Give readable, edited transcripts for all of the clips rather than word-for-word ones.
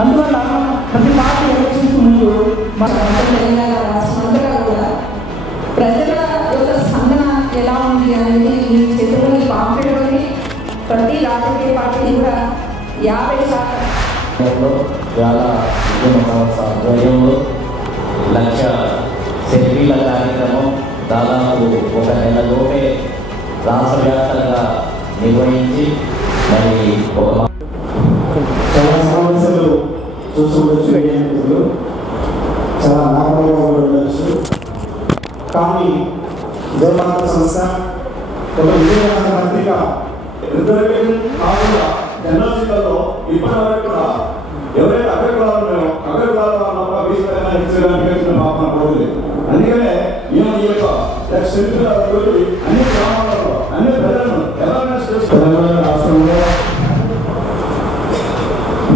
అందువల్ల ప్రతి party elections ముందు ప్రజల యొక్క స్పందన ఎలా ఉంది అనేది ఈ చిత్రంలోని పాంప్లెట్లోని ప్రతి రాజకీయ పార్టీ కూడా 50% లక్ష సెల్ఫీల కార్యక్రమం దాదాపు ఒక నెలలోపే రాష్ట్ర వ్యాప్తంగా నిర్వహించి మరి చాలా సమస్యలు చూసుకోవచ్చు, చాలా నాగంగా ఉండవచ్చు. కానీ జయమాత సంస్థ ఒక విజయవంత పత్రిక రిజర్వేషన్ కాకుండా జనరల్ జిల్లాలో ఇప్పటి వరకు కూడా ఎవరైతే అగ్రకులాలు పాపలేదు. అందుకనే మేము ఈ యొక్క అన్ని గ్రామాలలో అన్ని ప్రజలను తెలంగాణ రాష్ట్రంలో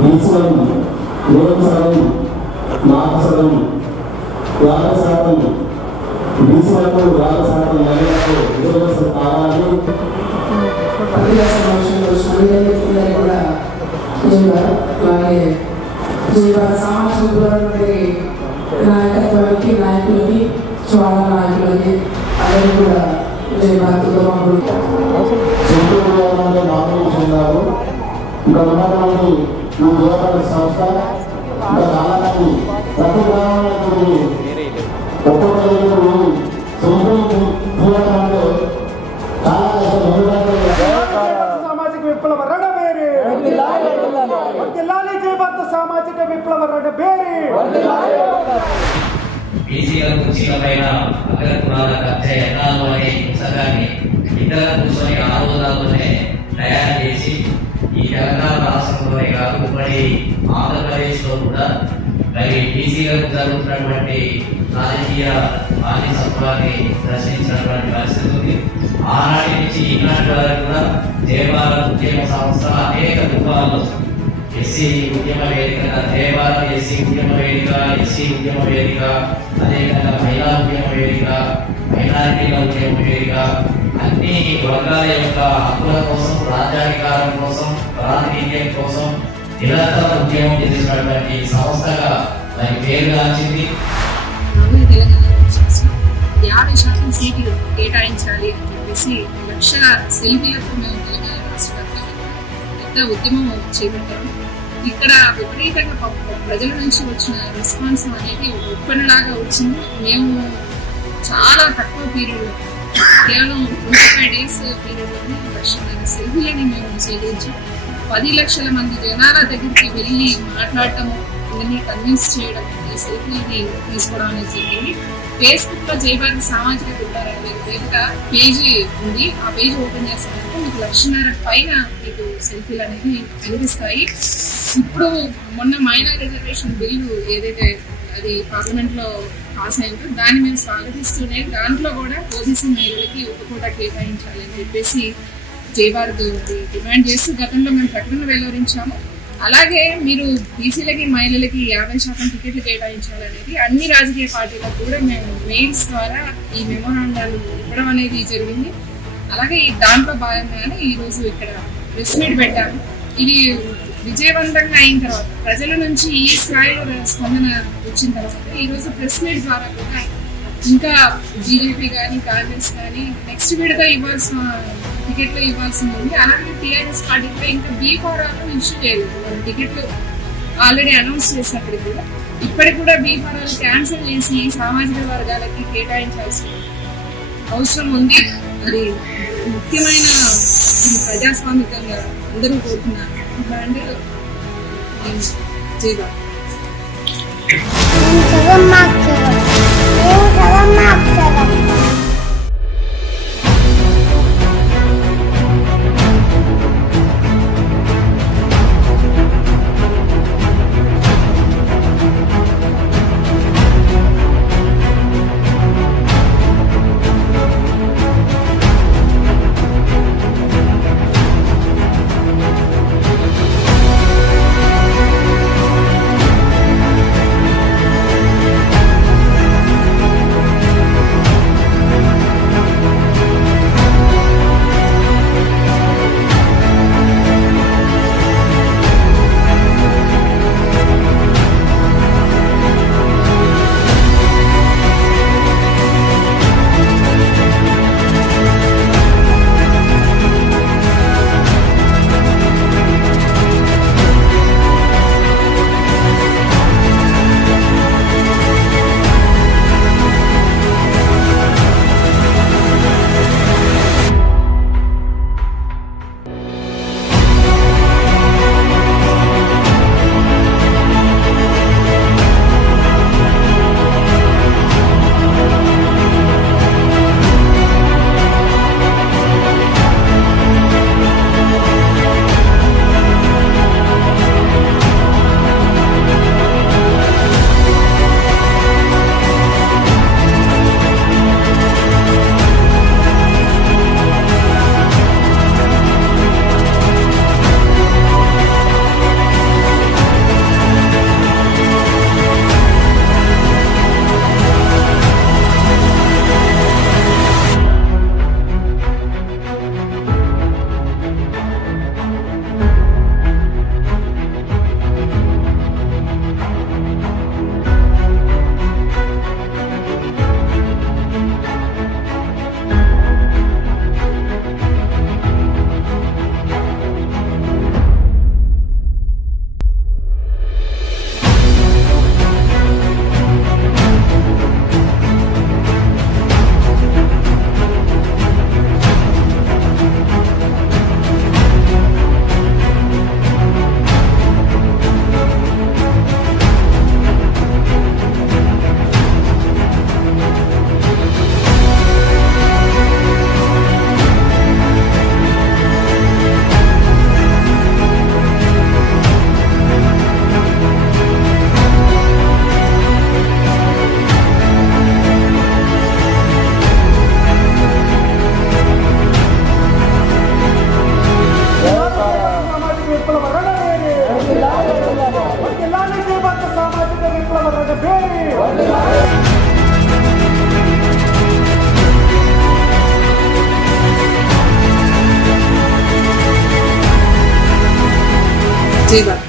బీసీలను లోక సగం మాత సగం యాగ శాతం బీసీలకు యాగ శాతం మహిళలకు రిజర్వేషన్ కావాలి. పత్రికా సమావేశంలో స్వామి కూడా అలాగే సామాజిక నాయకత్వానికి నాయకులకి చాలా నాయకులకి అందరూ కూడా జయభారత్లో ఉన్నారు. ఇంకా ఉన్నటువంటి మన యువకుల సంస్థ ఇంకా చాలా మంది ప్రతి గ్రామంలో ఒక్కొక్కరు చూడాలంటే చాలా సామాజిక విప్లవ రణబేరి జయభారత సామాజిక విప్లవ రణబేరి బీసీలకు కుర్చీలపైన అగ్రకులాల కబ్జా ఎన్నాళ్ళు అనే పుస్తకాన్ని ఇద్దరు కూర్చొని ఆ రోజులలోనే తయారు చేసి ఈ తెలంగాణ రాష్ట్రంలోనే కాదు ఉమ్మడి ఆంధ్రప్రదేశ్లో కూడా మరి బీసీలకు జరుగుతున్నటువంటి రాజకీయ బానిసత్వాన్ని ప్రశ్నించినటువంటి పరిస్థితి ఉంది. ఆనాటి నుంచి ఈనాటి వరకు కూడా జయభారత్ ఉద్యమ సంస్థ అనేక రూపాల్లో ఎస్సీ ఉద్యమ వేదిక, జయభారత్ ఎస్సీ ఉద్యమ వేదిక, ఎస్సీ ఉద్యమ వేదిక, అదేవిధంగా మహిళా ఉద్యమ వేదిక, మైనారిటీల ఉద్యమ వేదిక, అన్ని వర్గాల యొక్క హక్కుల కోసం, రాజ్యాధికారం కోసం, ప్రాతినిధ్యం కోసం నిరంతర ఉద్యమం చేసినటువంటి సంస్థగా దాని పేరుగాంచింది. 50% సీట్లు కేటాయించాలి అని చెప్పేసి లక్షల సెల్ఫీలతో మేము తెలంగాణ రాష్ట్ర పెద్ద ఉద్యమం చేపట్టాము. ఇక్కడ విపరీతంగా ప్రజల నుంచి వచ్చిన రెస్పాన్స్ అనేది ఉప్పెనలాగా వచ్చింది. మేము చాలా తక్కువ పీరియడ్లో కేవలం 25 days పీరియడ్లోనే 1,00,000 సెల్ఫీలని మేము సేకరించాం. 10 లక్షల మంది జనాల దగ్గరికి వెళ్ళి మాట్లాడటం, ఇవన్నీ కన్విన్స్ చేయడం, ఈ సెల్ఫీని తీసుకోవడం అనేది జరిగింది. ఫేస్బుక్ లో జయభారత్ సామాజిక విప్లవ వేదిక పేజీ ఉంది. ఆ పేజ్ ఓపెన్ చేస్తామంటే మీకు 1,00,000 పైన మీకు సెల్ఫీలు అనేది కనిపిస్తాయి. ఇప్పుడు మొన్న మైనార్ రిజర్వేషన్ బిల్లు ఏదైతే అది పార్లమెంట్ లో పాస్ అయిందో దాన్ని మేము స్వాగతిస్తూనే దాంట్లో కూడా ఓబీసీ మహిళలకి 1 కోటా కేటాయించాలని చెప్పేసి జయభారత్ డిమాండ్ చేస్తూ గతంలో మేము ప్రకటన వెలువరించాము. అలాగే మీరు బీసీలకి మహిళలకి 50% టికెట్లు కేటాయించాలనేది అన్ని రాజకీయ పార్టీలకు కూడా మేము మెయిల్స్ ద్వారా ఈ మెమోరాండాలు ఇవ్వడం అనేది జరిగింది. అలాగే దాంట్లో భాగంగానే ఈరోజు ఇక్కడ ప్రెస్ మీట్ పెట్టాము. ఇది విజయవంతంగా అయిన తర్వాత ప్రజల నుంచి ఈ స్థాయిలో స్పందన వచ్చిన తర్వాత ఈరోజు ప్రెస్ మీట్ ద్వారా కూడా ఇంకా బీజేపీ కానీ కాంగ్రెస్ కానీ నెక్స్ట్ విడత ఇవ్వాల్సిన టికెట్లు ఇవ్వాల్సింది ఉంది. అలాగే టీఆర్ఎస్ పార్టీ కూడా ఇంకా బీ ఫారాలు ఇష్యూ చేయలేదు. వాళ్ళు టికెట్లు ఆల్రెడీ అనౌన్స్ చేసినప్పటికీ కూడా ఇప్పటికి కూడా బీ ఫారాలు క్యాన్సిల్ చేసి సామాజిక వర్గాలకి కేటాయించాల్సిన అవసరం ఉంది. అది ముఖ్యమైన ప్రజాస్వామికంగా అందరూ కోరుతున్నారు. జైబాబు జైబాబు